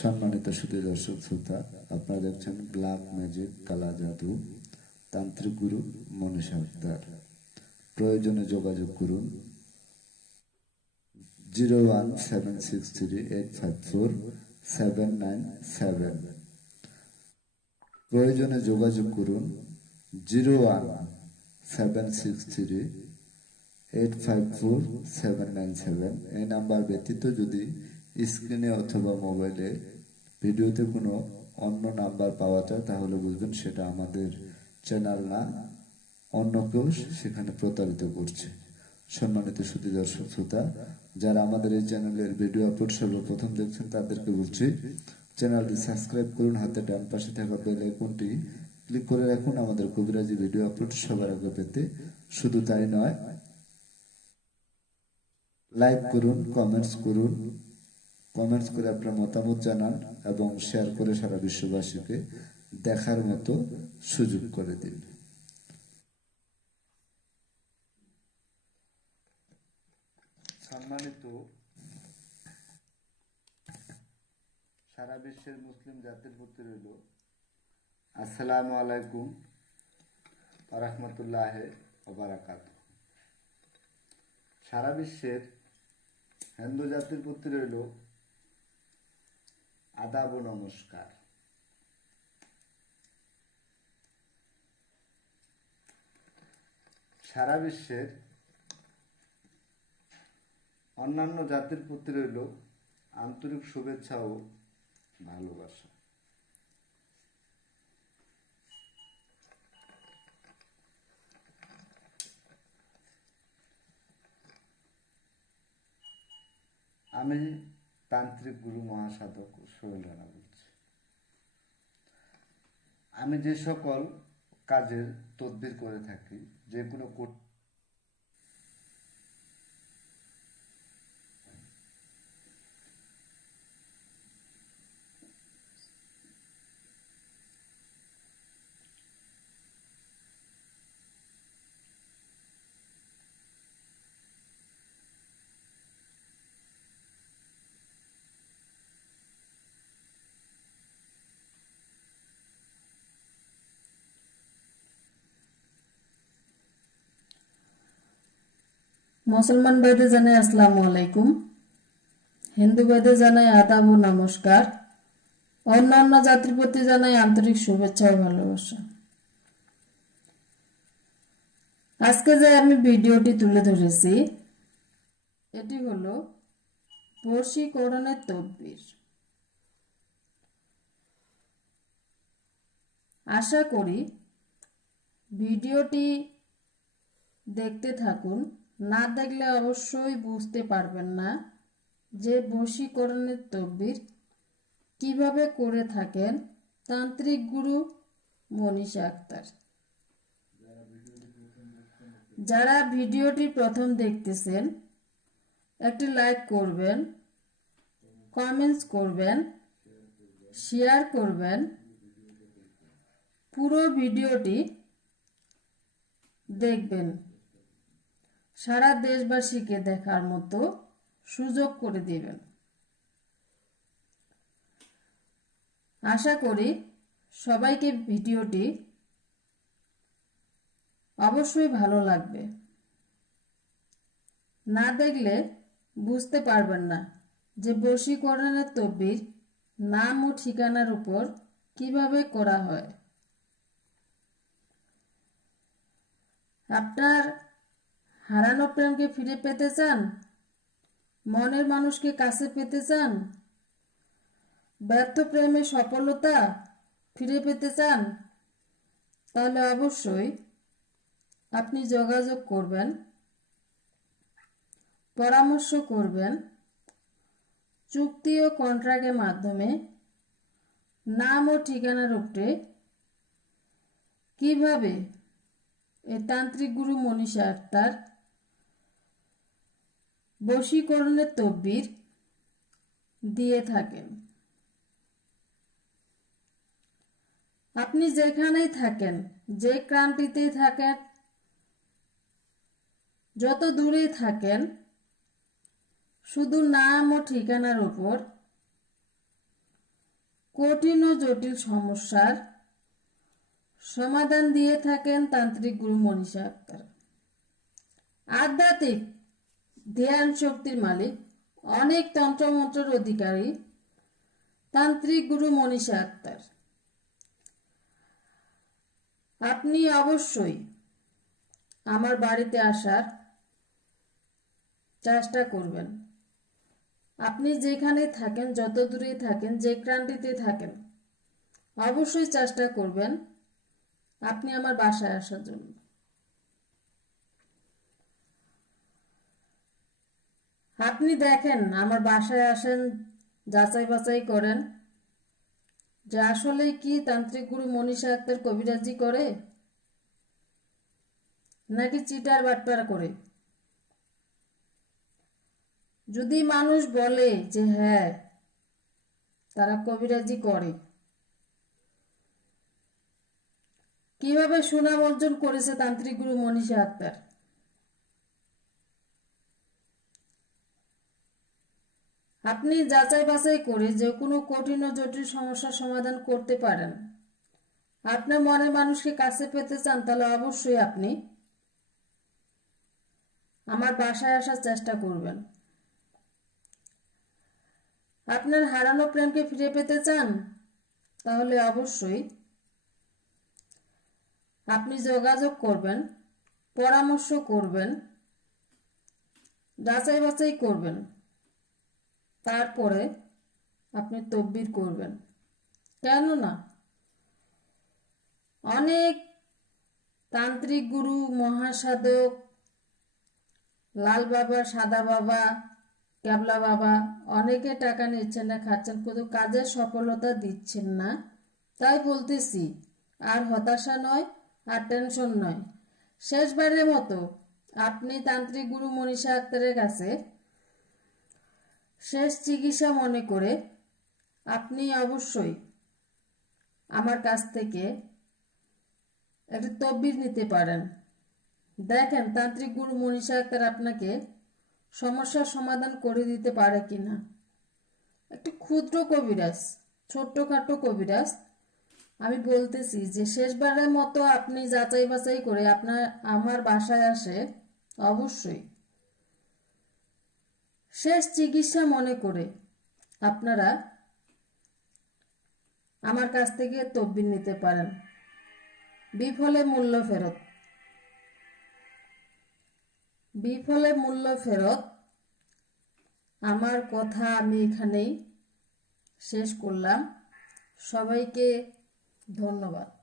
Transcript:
সম্মানিত সুদী দর্শক শ্রোতা, আপনারা দেখছেন ব্ল্যাক ম্যাজিক কালা জাদু, তান্ত্রিক গুরু মনীষ আক্তার। প্রয়োজনে যোগাযোগ করুন zero one seven six three eight five four seven nine seven. প্রয়োজনে যোগাযোগ করুন zero one seven six three eight five four seven nine seven. এই নাম্বার ব্যতীত যদি স্ক্রিনে অথবা মোবাইলে ভিডিওতে কোনো অন্য নাম্বার পাওয়া যায় তাহলে বুঝবেন সেটা আমাদের চ্যানেল না, অন্য কেউ সেখানে প্রতারিত করছে। সম্মানিত সুদী দর্শক শ্রোতা, যারা আমাদের এই চ্যানেলের ভিডিও আপলোড সর্বপ্রথম দেখছেন, তাদেরকে বলছি চ্যানেলটি সাবস্ক্রাইব করুন হাতে ডান পাশে থাকা বেল আইকনটি ক্লিক করে রাখুন। আমাদের কবিরাজি ভিডিও আপলোড সবার আগে পেতে শুধু তাই নয় লাইক করুন কমেন্টস করুন কমেন্টস করে আপনার মতামত জানান এবং শেয়ার করে সারা বিশ্ববাসীকে দেখার মতো সুযোগ করে দিন। সম্মানিত সারা বিশ্বের মুসলিম জাতির প্রতি রইল, আসসালামু আলাইকুম রহমতুল্লাহ ওবারাকাত সারা বিশ্বের হিন্দু জাতির প্রতি রইল আদাব নমস্কার। সারা বিশ্বের অন্যান্য জাতির প্রতি রইল আন্তরিক শুভেচ্ছা ও ভালোবাসা। আমি তান্ত্রিক গুরু মহাসাধক সোহেল রানা বলছি। আমি যে সকল কাজের তদবির করে থাকি, যে কোনো মুসলমান ভাইদের জানাই আসসালামু আলাইকুম। হিন্দু ভাইদের জানাই আদাব ও নমস্কার। অন্যান্য জাতির প্রতি জানাই আন্তরিক শুভেচ্ছা ও ভালোবাসা। আজকে যে আমি ভিডিওটি তুলে ধরেছি, এটি হলো বর্ষীকরণের তদবির। আশা করি ভিডিওটি দেখতে থাকুন। না দেখলে অবশ্যই বুঝতে পারবেন না যে বশীকরণের তকবির কীভাবে করে থাকেন তান্ত্রিক গুরু মনীষা আক্তার। যারা ভিডিওটি প্রথম দেখতেছেন, একটি লাইক করবেন, কমেন্টস করবেন, শেয়ার করবেন। পুরো ভিডিওটি দেখবেন। সারা দেশবাসীকে দেখার মতো সুযোগ করে দিবেন। আশা করি সবাইকে ভিডিওটি অবশ্যই ভালো লাগবে। না দেখলে বুঝতে পারবেন না যে বশীকরণের তকবির নাম ও ঠিকানার উপর কীভাবে করা হয়। আপনার হারানো প্রেমকে ফিরে পেতে চান? মনের মানুষকে কাছে পেতে চান? ব্যর্থ প্রেমে সফলতা ফিরে পেতে চান? তাহলে অবশ্যই আপনি যোগাযোগ করবেন, পরামর্শ করবেন, চুক্তি ও কন্ট্রাক্টের মাধ্যমে নাম ও ঠিকানার উপরে কীভাবে? এই তান্ত্রিক গুরু মনীষা আক্তার বশীকরণের তকবির দিয়ে থাকেন। আপনি যেখানেই থাকেন, যে ক্রান্তিতেই থাকেন, যত দূরেই থাকেন, শুধু নাম ও ঠিকানার উপর কঠিন ও জটিল সমস্যার সমাধান দিয়ে থাকেন তান্ত্রিক গুরু মনীষা আক্তার আধ্যাত্মিক ধ্যান শক্তির মালিক, অনেক তন্ত্রমন্ত্রের অধিকারী, তান্ত্রিক গুরু মনীষা আক্তার। আপনি অবশ্যই আমার বাড়িতে আসার চেষ্টা করবেন। আপনি যেখানে থাকেন, যত দূরে থাকেন, যে ক্রান্তিতে থাকেন, অবশ্যই চেষ্টা করবেন আপনি আমার বাসায় আসার জন্য। আপনি দেখেন, আমার বাসায় আসেন, যাচাই বাছাই করেন। যে আসলে কি তান্ত্রিক গুরু মনীষা আক্তার কবিরাজি করে, নাকি চিটার বাটপার করে? যদি মানুষ বলে যে হ্যাঁ তারা কবিরাজি করে। কীভাবে সুনাম অর্জন করেছে তান্ত্রিক গুরু মনীষা আক্তার? আপনি যাচাই বাছাই করে যে কোনো কঠিন ও জটিল সমস্যার সমাধান করতে পারেন। আপনার মনের মানুষকে কাছে পেতে চান, তাহলে অবশ্যই আপনি আমার বাসায় আসার চেষ্টা করবেন। আপনার হারানো প্রেমকে ফিরে পেতে চান, তাহলে অবশ্যই আপনি যোগাযোগ করবেন, পরামর্শ করবেন, যাচাই বাছাই করবেন। তারপরে আপনি তব্বির করবেন। কেননা অনেক তান্ত্রিক গুরু, মহাসাধক, লাল বাবা, সাদা বাবা, ক্যাবলা বাবা অনেকে টাকা নিচ্ছেন না, খাচ্ছেন, কিন্তু কাজের সফলতা দিচ্ছেন না। তাই বলতেছি, আর হতাশা নয়, আর টেনশন নয়। শেষবারের মতো আপনি তান্ত্রিক গুরু মনীষা আক্তারের কাছে শেষ চিকিৎসা মনে করে আপনি অবশ্যই আমার কাছ থেকে একটি তব্বির নিতে পারেন। দেখেন, তান্ত্রিক গুরু মনীষা আক্তার আপনাকে সমস্যার সমাধান করে দিতে পারে কি না একটি ক্ষুদ্র কবিরাজ, ছোট্টখাটো কবিরাজ, আমি বলতেছি যে শেষবারের মতো আপনি যাচাই বাছাই করে আপনার, আমার বাসায় আসে, অবশ্যই। শেষ চিকিৎসা মনে করে আপনারা আমার কাছ থেকে তব্বির নিতে পারেন। বিফলে মূল্য ফেরত। বিফলে মূল্য ফেরত। আমার কথা আমি এখানেই শেষ করলাম। সবাইকে ধন্যবাদ।